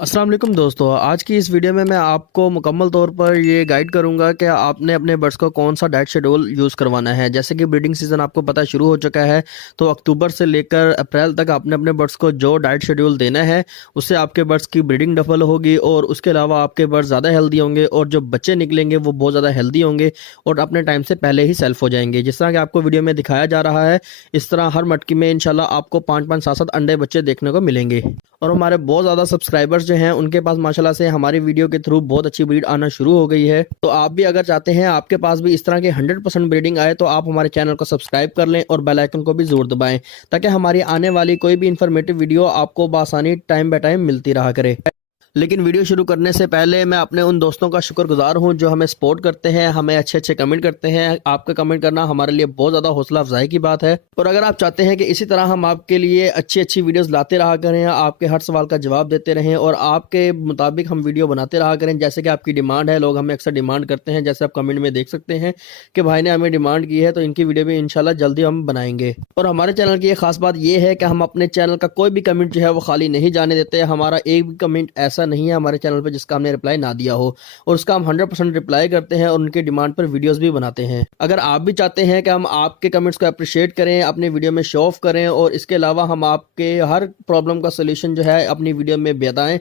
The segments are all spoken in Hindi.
अस्सलाम वालेकुम दोस्तों, आज की इस वीडियो में मैं आपको मुकम्मल तौर पर ये गाइड करूंगा कि आपने अपने बर्ड्स को कौन सा डाइट शेड्यूल यूज़ करवाना है। जैसे कि ब्रीडिंग सीज़न आपको पता शुरू हो चुका है, तो अक्टूबर से लेकर अप्रैल तक आपने अपने बर्ड्स को जो डाइट शेड्यूल देना है, उससे आपके बर्ड्स की ब्रीडिंग डबल होगी और उसके अलावा आपके बर्ड्स ज़्यादा हेल्दी होंगे और जो बच्चे निकलेंगे वो बहुत ज़्यादा हेल्दी होंगे और अपने टाइम से पहले ही सेल्फ हो जाएंगे। जिस तरह कि आपको वीडियो में दिखाया जा रहा है, इस तरह हर मटकी में इंशाल्लाह आपको 5-5, 7-7 अंडे बच्चे देखने को मिलेंगे। और हमारे बहुत ज़्यादा सब्सक्राइबर्स जो हैं उनके पास माशाल्लाह से हमारी वीडियो के थ्रू बहुत अच्छी ब्रीड आना शुरू हो गई है। तो आप भी अगर चाहते हैं आपके पास भी इस तरह की 100% ब्रीडिंग आए, तो आप हमारे चैनल को सब्सक्राइब कर लें और बेल आइकन को भी ज़रूर दबाएं, ताकि हमारी आने वाली कोई भी इंफॉर्मेटिव वीडियो आपको बआसानी टाइम बाय टाइम मिलती रहा करे। लेकिन वीडियो शुरू करने से पहले मैं अपने उन दोस्तों का शुक्रगुजार हूं जो हमें सपोर्ट करते हैं, हमें अच्छे अच्छे कमेंट करते हैं। आपका कमेंट करना हमारे लिए बहुत ज़्यादा हौसला अफजाई की बात है। और अगर आप चाहते हैं कि इसी तरह हम आपके लिए अच्छी अच्छी वीडियोस लाते रहा करें, आपके हर सवाल का जवाब देते रहें और आपके मुताबिक हम वीडियो बनाते रहा करें, जैसे कि आपकी डिमांड है, लोग हमें अक्सर डिमांड करते हैं, जैसे आप कमेंट में देख सकते हैं कि भाई ने हमें डिमांड की है, तो इनकी वीडियो भी इंशाल्लाह जल्दी हम बनाएंगे। और हमारे चैनल की एक खास बात यह है कि हम अपने चैनल का कोई भी कमेंट जो है वो खाली नहीं जाने देते। हमारा एक भी कमेंट ऐसा नहीं है हमारे चैनल पे जिसका हमने रिप्लाई ना दिया हो, और उसका हम 100% रिप्लाई करते हैं और उनके डिमांड पर वीडियोस भी बनाते हैं। अगर आप भी चाहते हैं कि हम आपके कमेंट्स को अप्रिशिएट करें, अपने वीडियो में शो ऑफ करें और इसके अलावा हम आपके हर प्रॉब्लम का सोल्यूशन जो है अपनी वीडियो में बताएं,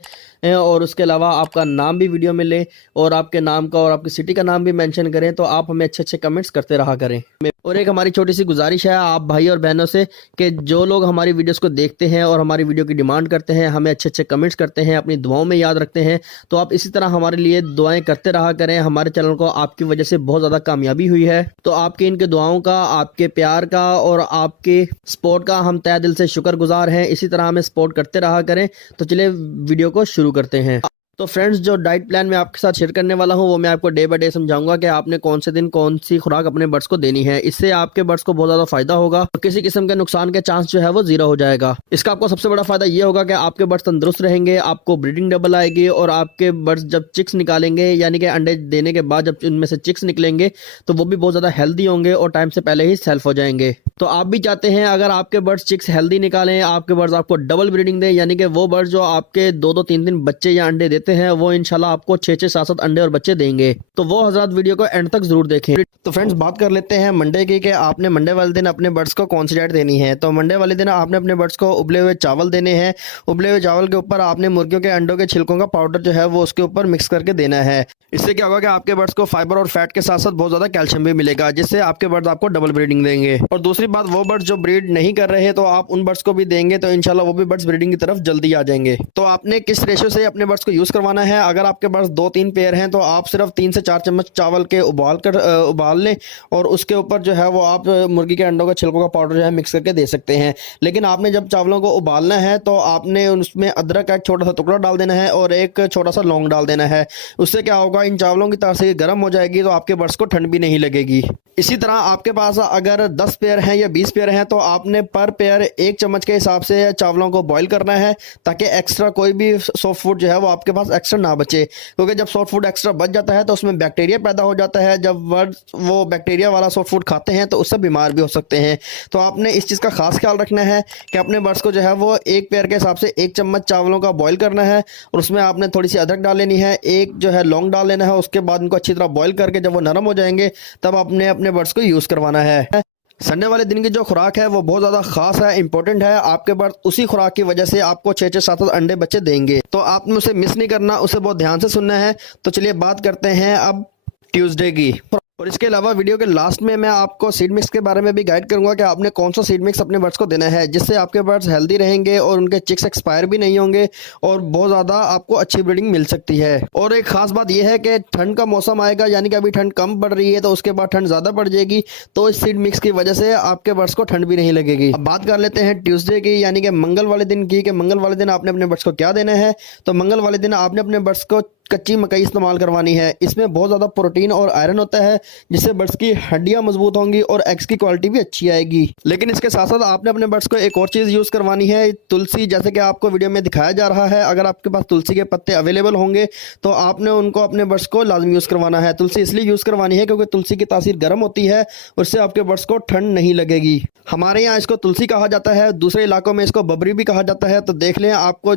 और उसके अलावा आपका नाम भी वीडियो में लें और आपके नाम का और आपकी सिटी का नाम भी मेंशन करें, तो आप हमें अच्छे अच्छे कमेंट्स करते रहा करें। और एक हमारी छोटी सी गुजारिश है आप भाई और बहनों से कि जो लोग हमारी वीडियोस को देखते हैं और हमारी वीडियो की डिमांड करते हैं, हमें अच्छे अच्छे कमेंट्स करते हैं, अपनी दुआओं में याद रखते हैं, तो आप इसी तरह हमारे लिए दुआएं करते रहा करें। हमारे चैनल को आपकी वजह से बहुत ज़्यादा कामयाबी हुई है, तो आपके इनके दुआओं का, आपके प्यार का और आपके सपोर्ट का हम तहे दिल से शुक्रगुजार हैं। इसी तरह हमें सपोर्ट करते रहा करें। तो चलिए वीडियो को शुरू करते हैं। तो फ्रेंड्स, जो डाइट प्लान मैं आपके साथ शेयर करने वाला हूं वो मैं आपको डे बाय डे समझाऊंगा कि आपने कौन से दिन कौन सी खुराक अपने बर्ड्स को देनी है। इससे आपके बर्ड्स को बहुत ज़्यादा फायदा होगा और किसी किस्म के नुकसान के चांस जो है वो जीरो हो जाएगा। इसका आपको सबसे बड़ा फायदा ये होगा कि आपके बर्ड्स तंदुरुस्त रहेंगे, आपको ब्रीडिंग डबल आएगी और आपके बर्ड्स जब चिक्स निकालेंगे, यानी कि अंडे देने के बाद जब उनमें से चिक्स निकलेंगे, तो वो भी बहुत ज़्यादा हेल्दी होंगे और टाइम से पहले ही सेल्फ हो जाएंगे। तो आप भी चाहते हैं अगर आपके बर्ड्स चिक्स हेल्दी निकालें, आपके बर्ड्स आपको डबल ब्रीडिंग दें, यानी कि वो बर्ड्स जो आपके 2-2, 3-3 बच्चे या अंडे देते हैं वो इंशाल्लाह आपको 6-6, 7-7 अंडे और बच्चे देंगे, तो वो हजरत वीडियो को एंड तक जरूर देखें। तो फ्रेंड्स, बात कर लेते हैं मंडे की कि आपने मंडे वाले दिन अपने बर्ड्स को कौन सी डाइट देनी है। तो मंडे वाले दिन आपने अपने बर्ड्स को उबले हुए चावल देने हैं। उबले हुए चावल के ऊपर आपने मुर्गियों के अंडों के छिलकों का पाउडर जो है वो उसके ऊपर मिक्स करके देना है। इससे क्या होगा कि आपके बर्ड्स को फाइबर और फैट के साथ साथ बहुत ज्यादा कैल्शियम भी मिलेगा, जिससे आपके बर्ड्स आपको डबल ब्रीडिंग देंगे। और दूसरी बात, वो बर्ड्स जो ब्रीड नहीं कर रहे तो आप उन बर्ड्स को भी देंगे, तो इंशाल्लाह वो भी बर्ड्स ब्रीडिंग की तरफ जल्दी आ जाएंगे। तो आपने किस रेशो से अपने बर्ड्स को यूज करवाना है। अगर आपके बर्ड्स 2-3 पेयर हैं तो आप सिर्फ 3 से 4 चम्मच चावल के उबाल लें और उसके ऊपर जो है वो आप मुर्गी के अंडों का छिलकों का पाउडर जो है मिक्स करके दे सकते हैं। लेकिन आपने जब चावलों को उबालना है तो आपने उसमें अदरक का एक छोटा सा टुकड़ा डाल देना है और एक छोटा सा लौंग डाल देना है। उससे क्या होगा, इन चावलों की तरह से गर्म हो जाएगी तो आपके बर्ड्स को ठंड भी नहीं लगेगी। इसी तरह आपके पास अगर 10 पेयर हैं या 20 पेयर हैं तो आपने पर पेयर 1 चम्मच के हिसाब से चावलों को बॉईल करना है, ताकि एक्स्ट्रा कोई भी सॉफ्ट फूड जो है वो आपके पास एक्स्ट्रा ना बचे। क्योंकि जब सॉफ्ट फूड एक्स्ट्रा बच जाता है तो उसमें बैक्टीरिया पैदा हो जाता है। जब बर्ड्स वो बैक्टीरिया वाला सॉफ्ट फूड खाते हैं तो उससे बीमार भी हो सकते हैं। तो आपने इस चीज़ का खास ख्याल रखना है कि अपने बर्ड्स को जो है वो 1 पेयर के हिसाब से 1 चम्मच चावलों का बॉईल करना है और उसमें आपने थोड़ी सी अदरक डाल लेनी है, एक जो है लौंग डाल लेना है। उसके बाद उनको अच्छी तरह बॉईल करके जब वो नरम हो जाएंगे तब आपने अपने बर्ड्स को यूज़ करवाना है। संडे वाले दिन की जो खुराक है वो बहुत ज़्यादा खास है, इंपॉर्टेंट है। आपके बर्ड्स उसी खुराक की वजह से आपको 6-6, 7-7 अंडे बच्चे देंगे, तो आपने उसे मिस नहीं करना, उसे बहुत ध्यान से सुनना है। तो चलिए बात करते हैं अब ट्यूसडे की। और इसके अलावा वीडियो के लास्ट में मैं आपको सीड मिक्स के बारे में भी गाइड करूंगा कि आपने कौन सा सीड मिक्स अपने बर्ड्स को देना है, जिससे आपके बर्ड्स हेल्दी रहेंगे और उनके चिक्स एक्सपायर भी नहीं होंगे और बहुत ज़्यादा आपको अच्छी ब्रीडिंग मिल सकती है। और एक खास बात यह है कि ठंड का मौसम आएगा, यानी कि अभी ठंड कम पड़ रही है तो उसके बाद ठंड ज़्यादा पड़ जाएगी, तो इस सीड मिक्स की वजह से आपके बर्ड्स को ठंड भी नहीं लगेगी। अब बात कर लेते हैं ट्यूसडे की, यानी कि मंगल वाले दिन की, कि मंगल वाले दिन आपने अपने बर्ड्स को क्या देना है। तो मंगल वाले दिन आपने अपने बर्ड्स को कच्ची मकई इस्तेमाल करवानी है। इसमें बहुत ज़्यादा प्रोटीन और आयरन होता है, जिससे बर्ड्स की हड्डियां मजबूत होंगी और एग्स की क्वालिटी भी अच्छी आएगी। लेकिन इसके साथ साथ आपने अपने बर्ड्स को एक और चीज़ यूज़ करवानी है, तुलसी। जैसे कि आपको वीडियो में दिखाया जा रहा है, अगर आपके पास तुलसी के पत्ते अवेलेबल होंगे तो आपने उनको अपने बर्ड्स को लाजमी यूज़ करवाना है। तुलसी इसलिए यूज़ करवानी है क्योंकि तुलसी की तासीर गर्म होती है, उससे आपके बर्ड्स को ठंड नहीं लगेगी। हमारे यहाँ इसको तुलसी कहा जाता है, दूसरे इलाकों में इसको बबरी भी कहा जाता है। तो देख लें, आपको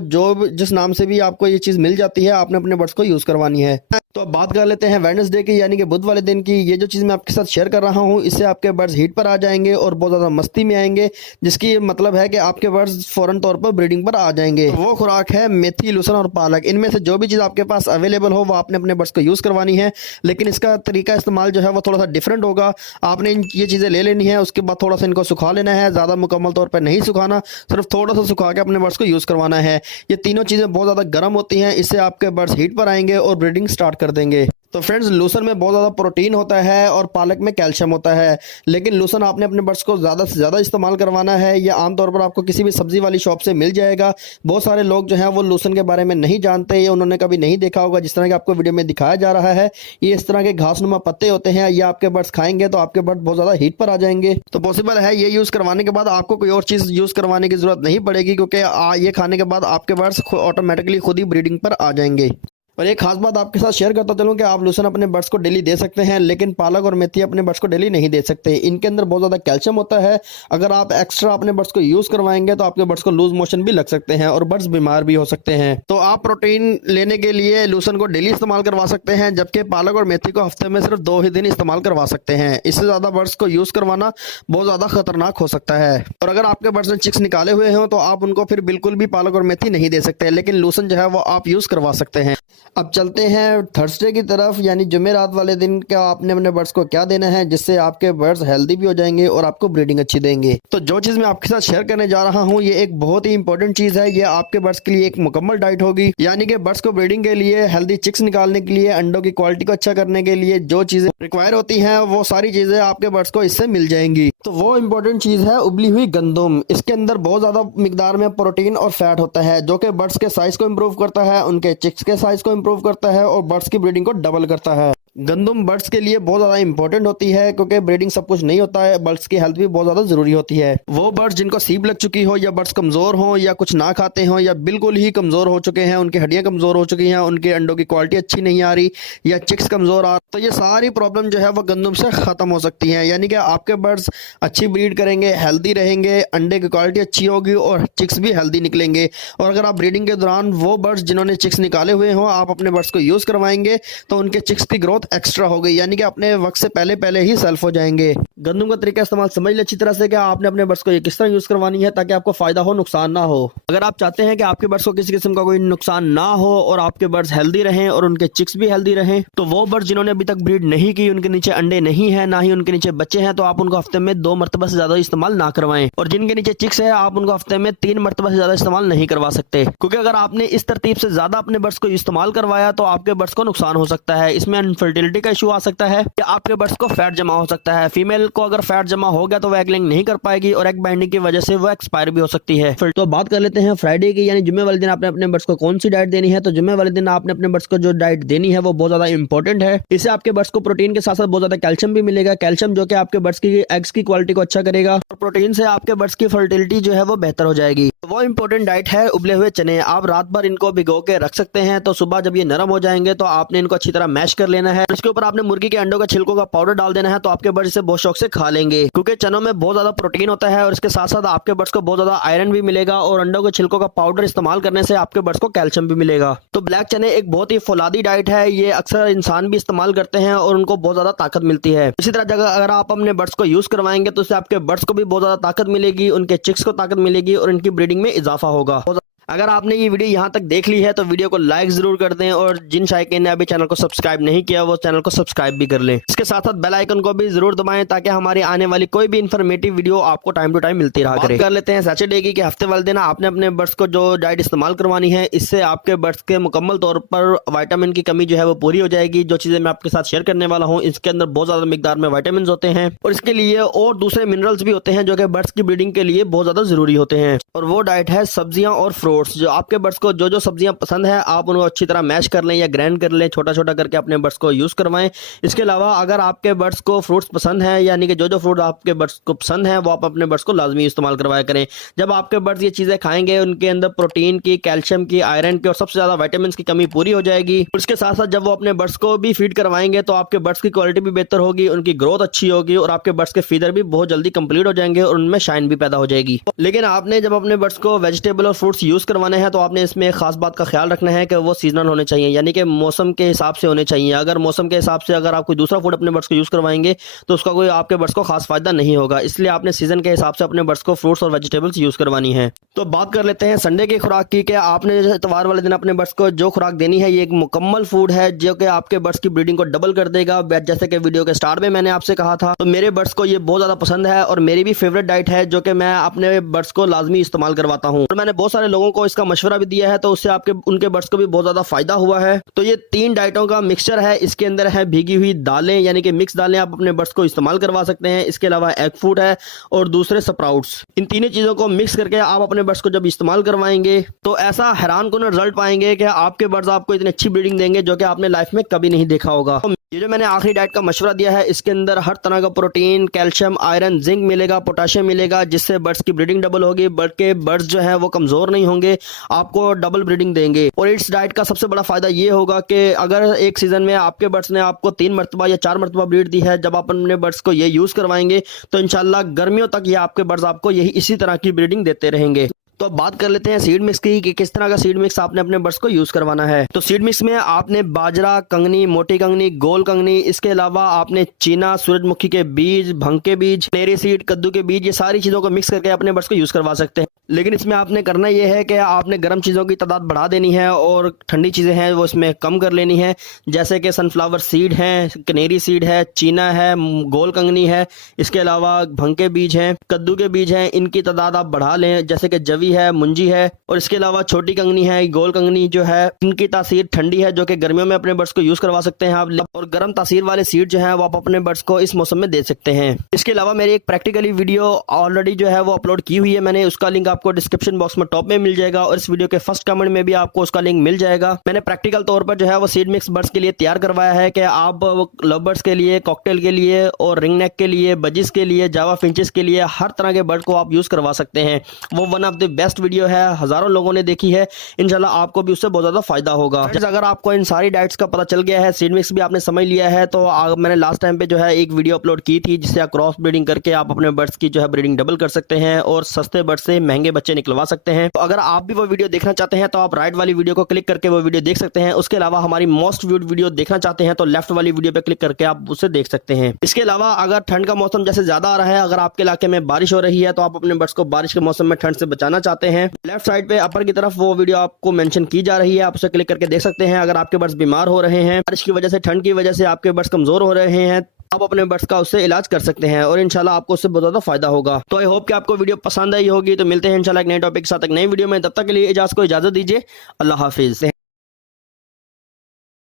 जिस नाम से भी आपको ये चीज़ मिल जाती है, आपने अपने बर्ड्स को यूज़ करवानी है। तो अब बात कर लेते हैं वेडनेसडे की, यानी कि बुध वाले दिन की। ये जो चीज़ मैं आपके साथ शेयर कर रहा हूँ, इससे आपके बर्ड्स हीट पर आ जाएंगे और बहुत ज़्यादा मस्ती में आएंगे, जिसकी मतलब है कि आपके बर्ड्स फौरन तौर पर ब्रीडिंग पर आ जाएंगे। तो वो खुराक है मेथी, लहसुन और पालक। इनमें से जो भी चीज़ आपके पास अवेलेबल हो वो आपने अपने बर्ड्स को यूज़ करवानी है। लेकिन इसका तरीका इस्तेमाल जो है वो थोड़ा सा डिफरेंट होगा। आपने ये चीज़ें ले लेनी है, उसके बाद थोड़ा सा इनको सुखा लेना है, ज़्यादा मुकम्मल तौर पर नहीं सुखाना, सिर्फ थोड़ा सा सुखा के अपने बर्ड्स को यूज़ करवाना है। ये तीनों चीज़ें बहुत ज़्यादा गर्म होती हैं, इससे आपके बर्ड्स हीट पर आएंगे और ब्रीडिंग स्टार्ट कर देंगे। तो फ्रेंड्स, लूसन में बहुत ज़्यादा प्रोटीन होता है और पालक में कैल्शियम होता है। लेकिन लूसन आपने अपने बर्ड्स को ज़्यादा से ज़्यादा इस्तेमाल करवाना है। ये आमतौर पर आपको किसी भी सब्जी वाली शॉप से मिल जाएगा। बहुत सारे लोग जो हैं वो लूसन के बारे में नहीं जानते, ये उन्होंने कभी नहीं देखा होगा। जिस तरह के आपको वीडियो में दिखाया जा रहा है, ये इस तरह के घासनुमा पत्ते होते हैं। ये आपके बर्ड्स खाएंगे तो आपके बर्ड बहुत ज़्यादा हीट पर आ जाएंगे। तो पॉसिबल है ये यूज़ करवाने के बाद आपको कोई और चीज़ यूज़ करवाने की ज़रूरत नहीं पड़ेगी, क्योंकि ये खाने के बाद आपके बर्ड्स ऑटोमेटिकली खुद ही ब्रीडिंग पर आ जाएंगे। और एक खास बात आपके साथ शेयर करता चलूं कि आप लूसन अपने बर्ड्स को डेली दे सकते हैं, लेकिन पालक और मेथी अपने बर्ड्स को डेली नहीं दे सकते। इनके अंदर बहुत ज़्यादा कैल्शियम होता है। अगर आप एक्स्ट्रा अपने बर्ड्स को यूज़ करवाएंगे तो आपके बर्ड्स को लूज मोशन भी लग सकते हैं और बर्ड्स बीमार भी हो सकते हैं। तो आप प्रोटीन लेने के लिए लूसन को डेली इस्तेमाल करवा सकते हैं, जबकि पालक और मेथी को हफ्ते में सिर्फ 2 ही दिन इस्तेमाल करवा सकते हैं। इससे ज़्यादा बर्ड्स को यूज़ करवाना बहुत ज़्यादा खतरनाक हो सकता है। और अगर आपके बर्ड्स ने चिक्स निकाले हुए हों तो आप उनको फिर बिल्कुल भी पालक और मेथी नहीं दे सकते, लेकिन लूसन जो है वो आप यूज़ करवा सकते हैं। अब चलते हैं थर्सडे की तरफ, यानी जुमेरात वाले दिन का आपने अपने बर्ड्स को क्या देना है, जिससे आपके बर्ड्स हेल्दी भी हो जाएंगे और आपको ब्रीडिंग अच्छी देंगे। तो जो चीज़ मैं आपके साथ शेयर करने जा रहा हूँ, ये एक बहुत ही इंपॉर्टेंट चीज़ है। ये आपके बर्ड्स के लिए एक मुकम्मल डाइट होगी, यानी कि बर्ड्स को ब्रीडिंग के लिए, हेल्दी चिक्स निकालने के लिए, अंडों की क्वालिटी को अच्छा करने के लिए जो चीज़ें रिक्वायर होती हैं, वो सारी चीज़ें आपके बर्ड्स को इससे मिल जाएंगी। तो वो इंपॉर्टेंट चीज़ है उबली हुई गंदम। इसके अंदर बहुत ज़्यादा मिकदार में प्रोटीन और फैट होता है, जो कि बर्ड्स के साइज को इम्प्रूव करता है, उनके चिक्स के साइज को इम्प्रूव करता है और बर्ड्स की ब्रीडिंग को डबल करता है। गंदम बर्ड्स के लिए बहुत ज़्यादा इंपॉर्टेंट होती है, क्योंकि ब्रीडिंग सब कुछ नहीं होता है, बर्ड्स की हेल्थ भी बहुत ज़्यादा ज़रूरी होती है। वो बर्ड्स जिनको सीब लग चुकी हो, या बर्ड्स कमज़ोर हों, या कुछ ना खाते हों, या बिल्कुल ही कमज़ोर हो चुके हैं, उनकी हड्डियाँ कमज़ोर हो चुकी हैं, उनके अंडों की क्वालिटी अच्छी नहीं आ रही, या चिक्स कमज़ोर आ, तो ये सारी प्रॉब्लम जो है वो गंदम से ख़त्म हो सकती हैं। यानी कि आपके बर्ड्स अच्छी ब्रीड करेंगे, हेल्दी रहेंगे, अंडे की क्वालिटी अच्छी होगी और चिक्स भी हेल्दी निकलेंगे। और अगर आप ब्रीडिंग के दौरान वो बर्ड्स जिन्होंने चिक्स निकाले हुए हों, आप अपने बर्ड्स को यूज़ करवाएंगे तो उनके चिक्स की ग्रोथ एक्स्ट्रा हो गई, यानी कि अपने वक्त से पहले ही सेल्फ हो जाएंगे। गंदम का तरीका इस्तेमाल समझ ले अच्छी तरह से कि आपने अपने बर्ड्स को ये किस तरह यूज करवानी है ताकि आपको फायदा हो, नुकसान ना हो। अगर आप चाहते हैं कि आपके बर्ड्स को किसी किस्म का कोई नुकसान ना हो और आपके बर्ड्स हेल्दी रहें और उनके चिक्स भी हेल्दी रहें, तो वो बर्ड्स जिन्होंने अभी तक ब्रीड नहीं की, उनके नीचे अंडे नहीं है, ना ही उनके नीचे बच्चे हैं, तो आप उनको हफ्ते में 2 मरतबा से ज्यादा इस्तेमाल ना करवाएं। और जिनके नीचे चिक्स है, आप उनको हफ्ते में 3 मरतबा से ज्यादा इस्तेमाल नहीं करवा सकते, क्योंकि अगर आपने इस तरतीब से ज्यादा अपने बर्ड्स को इस्तेमाल करवाया तो आपके बर्ड्स को नुकसान हो सकता है। इसमें अनफर्टिलिटी का इशू आ सकता है, आपके बर्ड्स को फैट जमा हो सकता है। फीमेल को अगर फैट जमा हो गया तो वो एग लेइंग नहीं कर पाएगी और एग बाइंडिंग की वजह से वो एक्सपायर भी हो सकती है। फिर तो बात कर लेते हैं फ्राइडे की, यानी जुम्मे वाले दिन आपने अपने बर्ड्स को कौन सी डाइट देनी है। तो जुम्मे वाले दिन आपने अपने बर्ड्स को जो डाइट देनी है वो बहुत ज्यादा इंपॉर्टेंट है। इससे आपके बर्ड्स को प्रोटीन के साथ साथ बहुत ज्यादा कैल्शियम भी मिलेगा। कैल्शियम जो कि आपके बर्ड्स की एग्स की क्वालिटी को अच्छा करेगा और प्रोटीन से आपके बर्ड्स की फर्टिलिटी जो है वो बेहतर हो जाएगी। वो इंपॉर्टेंट डाइट है उबले हुए चने। आप रात भर इनको भिगो के रख सकते हैं, तो सुबह जब ये नरम हो जाएंगे तो आपने इनको अच्छी तरह मैश कर लेना है। इसके ऊपर आपने मुर्गी के अंडों का छिलकों का पाउडर डाल देना है, तो आपके बर्ड्स इसे बहुत शौक से खा लेंगे, क्योंकि चनों में बहुत ज्यादा प्रोटीन होता है और इसके साथ साथ आपके बर्ड्स को बहुत ज्यादा आयरन भी मिलेगा और अंडों के छिलकों का पाउडर इस्तेमाल करने से आपके बर्ड्स को कैल्शियम भी मिलेगा। तो ब्लैक चने एक बहुत ही फौलादी डाइट है, ये अक्सर इंसान भी इस्तेमाल करते हैं और उनको बहुत ज्यादा ताकत मिलती है। इसी तरह अगर आप अपने बर्ड्स को यूज करवाएंगे तो इससे आपके बर्ड्स को भी बहुत ज्यादा ताकत मिलेगी, उनके चिक्स को ताकत मिलेगी और इनकी ब्रीडिंग में इजाफा होगा। अगर आपने ये वीडियो यहाँ तक देख ली है तो वीडियो को लाइक जरूर कर दें और जिन शायकीन ने अभी चैनल को सब्सक्राइब नहीं किया वो चैनल को सब्सक्राइब भी कर लें। इसके साथ साथ बेल आइकन को भी जरूर दबाएं ताकि हमारी आने वाली कोई भी इन्फॉर्मेटिव वीडियो आपको टाइम टू टाइम मिलती रहा करे। कर लेते हैं सैटरडे की, कि हफ्ते वाले दिन आपने अपने बर्ड्स को जो डाइट इस्तेमाल करवानी है, इससे आपके बर्ड्स के मुकम्मल तौर पर विटामिन की कमी जो है वो पूरी हो जाएगी। जो चीजें मैं आपके साथ शेयर करने वाला हूँ इसके अंदर बहुत ज्यादा मिकदार में विटामिन होते हैं और इसके लिए और दूसरे मिनरल्स भी होते हैं जो कि बर्ड्स की ब्रीडिंग के लिए बहुत ज्यादा जरूरी होते हैं। और वो डाइट है सब्जियां और फ्रूट। फ्रूट्स, जो आपके बर्ड्स को जो जो सब्जियां पसंद है आप उनको अच्छी तरह मैश कर लें या ग्राइंड कर लें, छोटा छोटा करके अपने बर्ड्स को यूज़ करवाएं। इसके अलावा अगर आपके बर्ड्स को फ्रूट्स पसंद है, यानी कि जो जो फ्रूट आपके बर्ड्स को पसंद है वो आप अपने बर्ड्स को लाजमी इस्तेमाल करवाया करें। जब आपके बर्ड्स ये चीज़ें खाएंगे उनके अंदर प्रोटीन की, कैल्शियम की, आयरन की और सबसे ज़्यादा विटामिन की कमी पूरी हो जाएगी। उसके साथ साथ जब वो अपने बर्ड्स को भी फीड करवाएंगे तो आपके बर्ड्स की क्वालिटी भी बेहतर होगी, उनकी ग्रोथ अच्छी होगी और आपके बर्ड्स के फीडर भी बहुत जल्दी कंप्लीट हो जाएंगे और उनमें शाइन भी पैदा हो जाएगी। लेकिन आपने जब अपने बर्ड्स को वेजिटेबल और फ्रूट्स यूज़ करवाने हैं तो आपने इसमें एक खास बात का ख्याल रखना है कि वो सीजनल होने चाहिए, यानी कि मौसम के हिसाब से होने चाहिए। अगर मौसम के हिसाब से अगर आप कोई दूसरा फूड अपने बर्ड्स को यूज़ करवाएंगे तो उसका कोई आपके बर्ड्स को खास फायदा नहीं होगा, इसलिए आपने सीजन के हिसाब से अपने बर्ड्स को फ्रूट्स और वेजिटेबल्स यूज़ करवानी है। तो बात कर लेते हैं संडे की खुराक की, कि आपने इतवार वाले दिन अपने बर्ड्स को जो खुराक देनी है ये एक मुकम्मल फूड है जो कि आपके बर्ड्स की ब्रीडिंग को डबल कर देगा। जैसे कि वीडियो के स्टार्ट में मैंने आपसे कहा था, तो मेरे बर्ड्स को ये बहुत ज़्यादा पसंद है और मेरी भी फेवरेट डाइट है जो कि मैं अपने बर्ड्स को लाजमी इस्तेमाल करवाता हूँ और मैंने बहुत सारे लोगों को इसका मशवरा भी दिया है, तो उससे आपके उनके बर्ड्स को भी बहुत ज़्यादा फायदा हुआ है। तो ये 3 डाइटों का मिक्सचर है, इसके अंदर है भीगी हुई दालें यानी कि मिक्स दालें, आप अपने बर्ड्स को इस्तेमाल करवा सकते हैं। इसके अलावा एग फूड है और दूसरे स्प्राउट्स। इन तीनों चीज़ों को मिक्स करके आप अपने बर्ड्स को जब इस्तेमाल करवाएंगे तो ऐसा हैरान कुन रिजल्ट पाएंगे कि आपके बर्ड्स आपको इतनी अच्छी ब्रीडिंग देंगे जो कि आपने लाइफ में कभी नहीं देखा होगा। ये जो मैंने आखिरी डाइट का मशवरा दिया है इसके अंदर हर तरह का प्रोटीन, कैल्शियम, आयरन, जिंक मिलेगा, पोटाशियम मिलेगा, जिससे बर्ड्स की ब्रीडिंग डबल होगी, बल्कि बर्ड्स जो है वो कमजोर नहीं होंगे, आपको डबल ब्रीडिंग देंगे। और इस डाइट का सबसे बड़ा फायदा ये होगा कि अगर एक सीजन में आपके बर्ड्स ने आपको 3 मरतबा या 4 मरतबा ब्रीड दी है, जब आप अपने बर्ड्स को ये यूज करवाएंगे तो इंशाल्लाह गर्मियों तक ये आपके बर्ड्स आपको यही इसी तरह की ब्रीडिंग देते रहेंगे। तो अब बात कर लेते हैं सीड मिक्स की कि किस तरह का सीड मिक्स आपने अपने बर्ड्स को यूज करवाना है। तो सीड मिक्स में आपने बाजरा, कंगनी, मोटी कंगनी, गोल कंगनी, इसके अलावा आपने चीना, सूरजमुखी के बीज, भंग के बीज, नेरी सीड, कद्दू के बीज, ये सारी चीजों को मिक्स करके अपने बर्ड्स को यूज करवा सकते हैं। लेकिन इसमें आपने करना यह है कि आपने गर्म चीज़ों की तादाद बढ़ा देनी है और ठंडी चीज़ें हैं वो इसमें कम कर लेनी है, जैसे कि सनफ्लावर सीड है, कनेरी सीड है, चीना है, गोल कंगनी है, इसके अलावा भंग के बीज हैं, कद्दू के बीज हैं, इनकी तादाद आप बढ़ा लें, जैसे कि जवी है, मुंजी है और इसके अलावा छोटी कंगनी है, गोल कंगनी जो है इनकी तासीर ठंडी है जो कि गर्मियों में अपने बर्ड्स को यूज करवा सकते हैं आप, और गर्म तासीर वाले सीड जो है वो आप अपने बर्ड्स को इस मौसम में दे सकते हैं। इसके अलावा मेरी एक प्रैक्टिकली वीडियो ऑलरेडी जो है वो अपलोड की हुई है मैंने, उसका लिंक आपको डिस्क्रिप्शन बॉक्स में टॉप में मिल जाएगा और इस वीडियो के फर्स्ट कमेंट में भी आपको उसका लिंक मिल जाएगा। मैंने प्रैक्टिकल तौर पर जो है वो सीड मिक्स बर्ड्स के लिए तैयार करवाया है कि आप लव बर्ड्स के लिए, कॉकटेल के लिए और रिंग नेक के लिए, बजिस के लिए, जावा फिंचेस के लिए हर तरह के बर्ड को आप यूज करवा सकते हैं। वो one of the best video है, हजारों लोगों ने देखी है, इंशाल्लाह आपको भी उससे बहुत ज्यादा फायदा होगा। अगर आपको इन सारी डाइट्स का पता चल गया है, सीड मिक्स भी आपने समझ लिया है, तो मैंने लास्ट टाइम पे जो है एक वीडियो अपलोड की थी जिससे आप क्रॉस ब्रीडिंग करके आप अपने बर्ड्स की जो है ब्रीडिंग डबल कर सकते हैं और सस्ते बर्ड से महंगे बच्चे निकलवा सकते हैं। तो अगर आप भी वो वीडियो देखना चाहते हैं तो आप राइट वाली वीडियो को क्लिक करके वो वीडियो देख सकते हैं। उसके अलावा हमारी मोस्ट व्यूड वीडियो देखना चाहते हैं तो लेफ्ट वाली वीडियो पे क्लिक करके आप उसे देख सकते हैं। इसके अलावा अगर ठंड का मौसम जैसे ज्यादा आ रहा है, अगर आपके इलाके में बारिश हो रही है तो आप अपने बर्ड्स को बारिश के मौसम में ठंड से बचाना चाहते हैं, लेफ्ट साइड पे अपर की तरफ वो वीडियो आपको मेंशन की जा रही है, आप उसे क्लिक करके देख सकते हैं। अगर आपके बर्ड्स बीमार हो रहे हैं, बारिश की वजह से, ठंड की वजह से आपके बर्ड्स कमजोर हो रहे हैं, आप अपने बर्ड्स का उससे इलाज कर सकते हैं और इंशाल्लाह आपको उससे बहुत ज्यादा फायदा होगा। तो आई होप कि आपको वीडियो पसंद आई होगी। तो मिलते हैं इंशाल्लाह एक नए टॉपिक के साथ एक नई वीडियो में, तब तक के लिए इजाजत दीजिए। अल्लाह हाफिज।